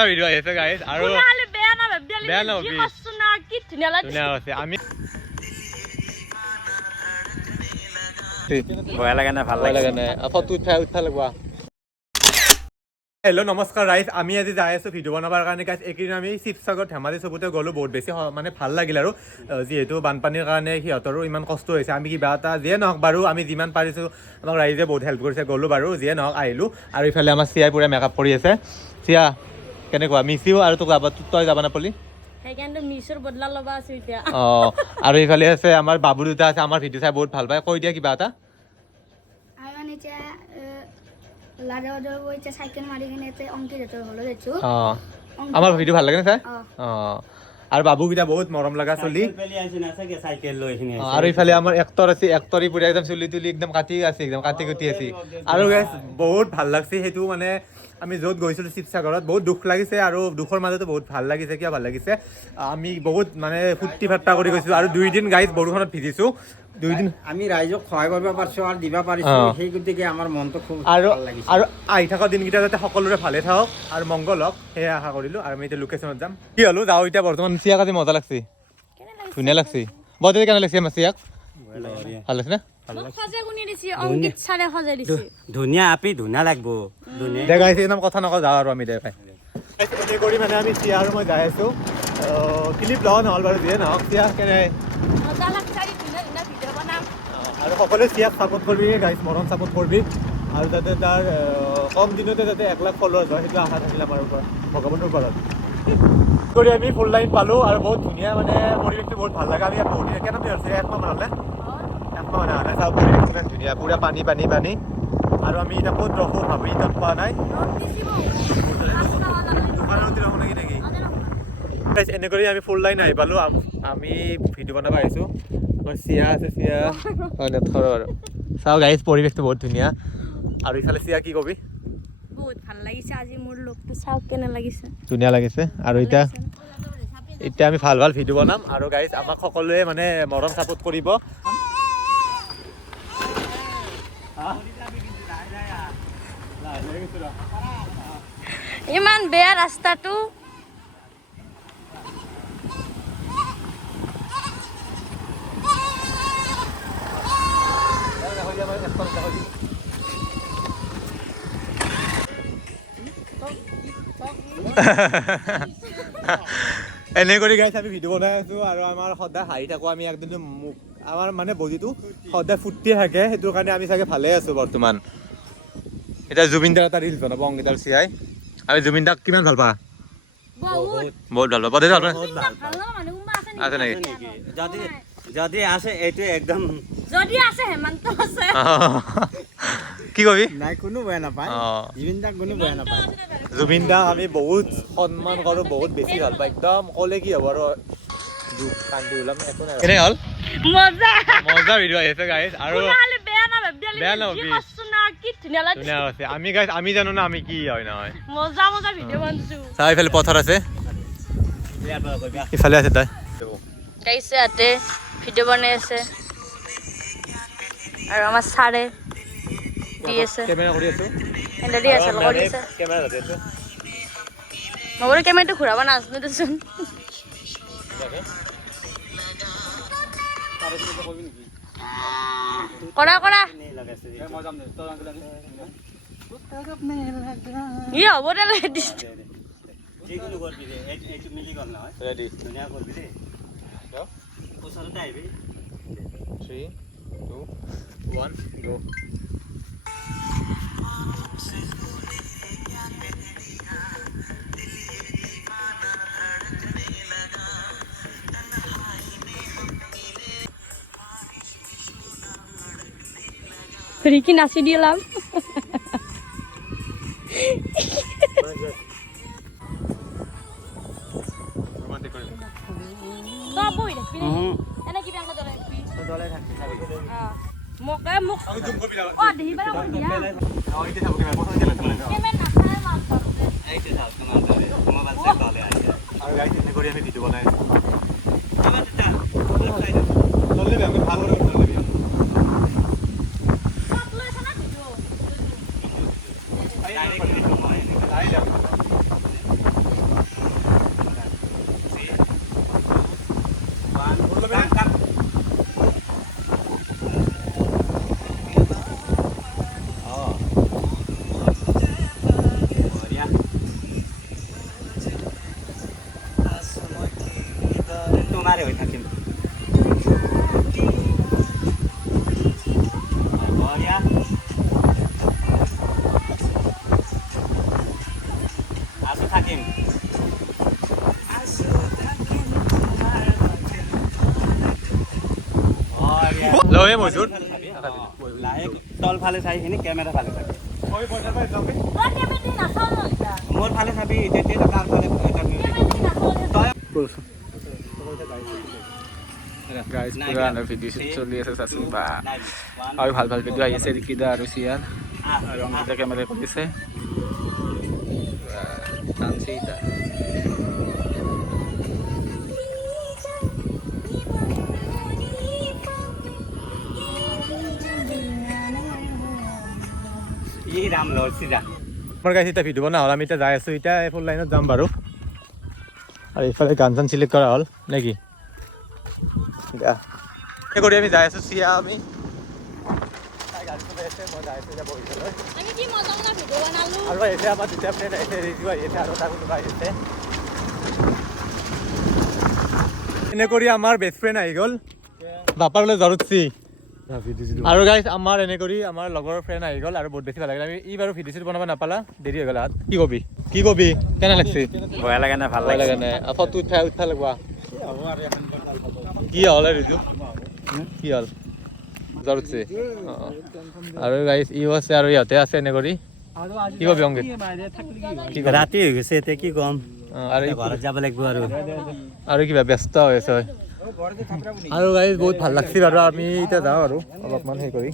মজা ভিডিও আহিছে গাইজ আৰু বেয়া না ভাবি বেয়া না ভাবি কি কষ্ট না কি ধুনীয়া লাগিছে ধুনীয়া আছে আমি ভয় লাগে না ভাল লাগে না ফটো উঠা লাগবা হেল্ল' নমস্কাৰ ৰাইজ আমি আজি যাই আছোঁ ভিডিঅ' বনাবৰ কাৰণে গাইজ এইকেইদিন আমি শিৱসাগৰ ধেমাজি চবতে গ'লোঁ বহুত বেছি মানে ভাল লাগিল আৰু যিহেতু বানপানীৰ কাৰণে সিহঁতৰো ইমান কষ্ট হৈছে আমি কিবা এটা যিয়ে নহওক বাৰু আমি যিমান পাৰিছোঁ আমাক ৰাইজে বহুত হেল্প কৰিছে গ'লোঁ বাৰু যিয়ে নহওক আহিলোঁ আৰু ইফালে আমাৰ চিয়াই পুৰা মেকআপ কৰি আছে চিয়া কেনেকুৱা মিচিও আৰু তোক তই যাবা নাপালি সেইকাৰণে মিছৰ বদলা ল'বা আছো এতিয়া অঁ আৰু ইফালে আছে আমাৰ বাবু দুটা আছে আমাৰ ভিডিঅ' চাই বহুত ভাল পায় কৈ দিয়া কিবা এটা আমাৰ ভিডিঅ' ভাল লাগে না চাই অঁ আৰু বাবুকেইটা বহুত মৰম লগা চলি আৰু ইফালে আমাৰ এক্টৰ আছে এক্টৰি পুৰা একদম চুলি তুলি একদম কাটি আছে একদম কাটি কুটি আছে আৰু বহুত ভাল লাগছে সেইটো মানে আমি য'ত গৈছিলোঁ শিৱসাগৰত বহুত দুখ লাগিছে আৰু দুখৰ মাজতো বহুত ভাল লাগিছে কিয় ভাল লাগিছে আমি বহুত মানে ফূৰ্তি ফাৰ্তা কৰি গৈছোঁ আৰু 2 দিন গাইজ বৰষুণত ভিজিছোঁ 2 দিন আমি ৰাইজক সহায় কৰিব পাৰিছোঁ আৰু দিব পাৰিছোঁ সেই গতিকে আমাৰ মনটো খুব আৰু ভাল লাগিছে আৰু আহি থকা দিনকেইটা যাতে সকলোৰে ভালে থাকক আৰু মংগল হওক সেয়া আশা কৰিলোঁ আৰু আমি এতিয়া লোকেশ্যনত যাম কি হ'লো যাওঁ এতিয়া বৰ্তমান চিয়াক আজি মজা লাগছে ধুনীয়া লাগছে বৰ্তমান কেনে লাগিছে আমাৰ চিয়াক ভাল লাগিছে না ধুনীয়া আপি ধুনীয়া লাগব দে গাইছ একদম কথা নকওঁ যাওঁ আৰু আমি দে ভাই এনে কৰি মানে আমি চিয়া আৰু মই যাই আছোঁ ক্লিপ লওঁ নহ'ল বাৰু যিয়ে নহওক চিয়া কেনে আৰু সকলোৱে চিয়াক ছাপোৰ্ট কৰিবি গাইজ মৰম ছাপোৰ্ট কৰিবি আৰু যাতে তাৰ কম দিনতে যাতে 1 লাখ ফলোৱাৰ্ছ হয় সেইটো আশা থাকিলে আমাৰ ওপৰত ভগৱানৰ ওপৰত কৰি আমি ফুল লাইন পালোঁ আৰু বহুত ধুনীয়া মানে পৰিৱেশটো বহুত ভাল লাগে আমি ইয়াত বহুত দিন কেনেকৈ হৈছে 1 মাহ মান হ'লে 1 মাহ মানে চাওঁ পৰিৱেশটো ইমান ধুনীয়া পুৰা পানী পানী পানী আৰু আমি এতিয়া ক'ত ৰখোঁ ভাবি তাত পোৱা নাই দোকানতে ৰখোঁ নেকি এনে কৰি আমি ফুল লাইন আহি পালোঁ আমি ভিডিঅ' বনাব আহিছোঁ চিয়া আছে চিয়া থৰ আৰু চাওঁ গাইজ পৰিৱেশটো বহুত ধুনীয়া আৰু ইফালে চিয়া কি কবি বহুত ভাল লাগিছে আজি মোৰ লুকটো চাও কেনে লাগিছে ধুনীয়া লাগিছে আৰু এতিয়া আমি ভাল ভাল ভিডিঅ' বনাম আৰু গাইজ আমাক সকলোৱে মানে মৰম ছাপোৰ্ট কৰিব ইমান বেয়া ৰাস্তাটো এনে কৰি গাইছ আমি ভিডিঅ' বনাই আছোঁ আৰু আমাৰ সদায় হাঁহি থাকোঁ আমি একদম আমাৰ মানে বডিটো সদায় ফূৰ্তি থাকে সেইটো কাৰণে আমি চাগে ভালে আছোঁ বৰ্তমান এতিয়া জুবিন দাৰ এটা ৰিলছ বনাব অংকিতাৰ চিয়াই আৰু জুবিন দাক কিমান ভাল পা বহুত ভাল পা ভাল আছে নেকি যদি আছে এইটো একদম যদি আছে হেমন্ত আছে কি কবি নাই কোনো বেয়া নাপায় জুবিন দাক কোনো বেয়া নাপায় জুবিন দাক আমি বহুত সন্মান কৰোঁ বহুত বেছি ভাল পাওঁ একদম ক'লে কি হ'ব আৰু দুখ কান্দি ওলাম একো নাই কেনে হ'ল মজা মজা ভিডিঅ' আহিছে গাইজ আৰু বেয়া না ভাবি কি কষ্ট না কি ধুনীয়া লাগিছে আমি গাইজ আমি জানো না আমি কি হয় নহয় মজা মজা ভিডিঅ' বনাইছো চাই ইফালে পথাৰ আছে ইফালে আছে তাই গাইছে ইয়াতে ভিডিঅ' বনাই আছে আৰু আমাৰ ছাৰে দি আছে কেমেৰা কৰি আছো এণ্ডাৰি আছে কৰি আছে কেমেৰা ধৰি আছো মই কেমেৰাটো ঘূৰাব নাজানো দেচোন কৰা কৰা ই হ'ব দে ৰেডি 3 2 1 go ৰিকি নাচি দিলাম থাকিম লয়ে মজুৰ তল ফালে চাইখিনি কেমেৰা ফালে চাবি তই কেমেটি নাচাও ন এতিয়া মোৰ ফালে চাবি তেতিয়া তাৰ ফালে কেমেটি নাচাও গাইজ পুৰা ভিডিঅ' শ্বুট চলি আছে চাচোন বা আৰু ভাল ভাল ভিডিঅ' আহি আছে ৰিকিদা আৰু চিয়ান আৰু অংকিতা কেমেৰা কৰিছে চাঞ্চিতা ই ৰাম লৰচিৰা আমাৰ গাইজ এতিয়া ভিডিঅ' বনা হ'ল আমি এতিয়া যাই আছোঁ এতিয়া ফুল লাইনত যাম বাৰু আৰু এইফালে গান চান চিলেক্ট কৰা হ'ল নেকি দিয়া সেই কৰি আমি যাই আছোঁ চিয়া আমি আমি কি মজা মজা ভিডিঅ' বনালো আৰু এতিয়া আমাৰ দুটা ফ্ৰেণ্ড আহিছে ৰিজু আহিছে আৰু তাৰ কোনোবা আহিছে এনে কৰি আমাৰ বেষ্ট ফ্ৰেণ্ড আহি গ'ল বাপাৰ বোলে জৰুতছি আৰু গাইজ আমাৰ এনে কৰি আমাৰ লগৰ ফ্ৰেণ্ড আহি গ'ল আৰু বহুত বেছি ভাল লাগিল আমি ই বাৰু ভিডিঅ' শ্বুট বনাব নাপালা দেৰি হৈ গ'ল হাত কি কবি কেনে লাগছে ভয় লাগে না ভাল ভাল লাগে নাই ফটো উঠা লগবা কি হ'ল ৰিজু কি হ'ল জৰুতছি আৰু গাইজ ইও আছে আৰু ইহঁতে আছে এনে কৰি কি কবি অংকিত ৰাতি হৈ গৈছে এতিয়া কি ক'ম আৰু ঘৰত যাব লাগিব আৰু কিবা ব্যস্ত হৈ আছে আৰু গাইজ বহুত ভাল লাগছে বাৰু আমি এতিয়া যাওঁ আৰু অলপমান সেই কৰি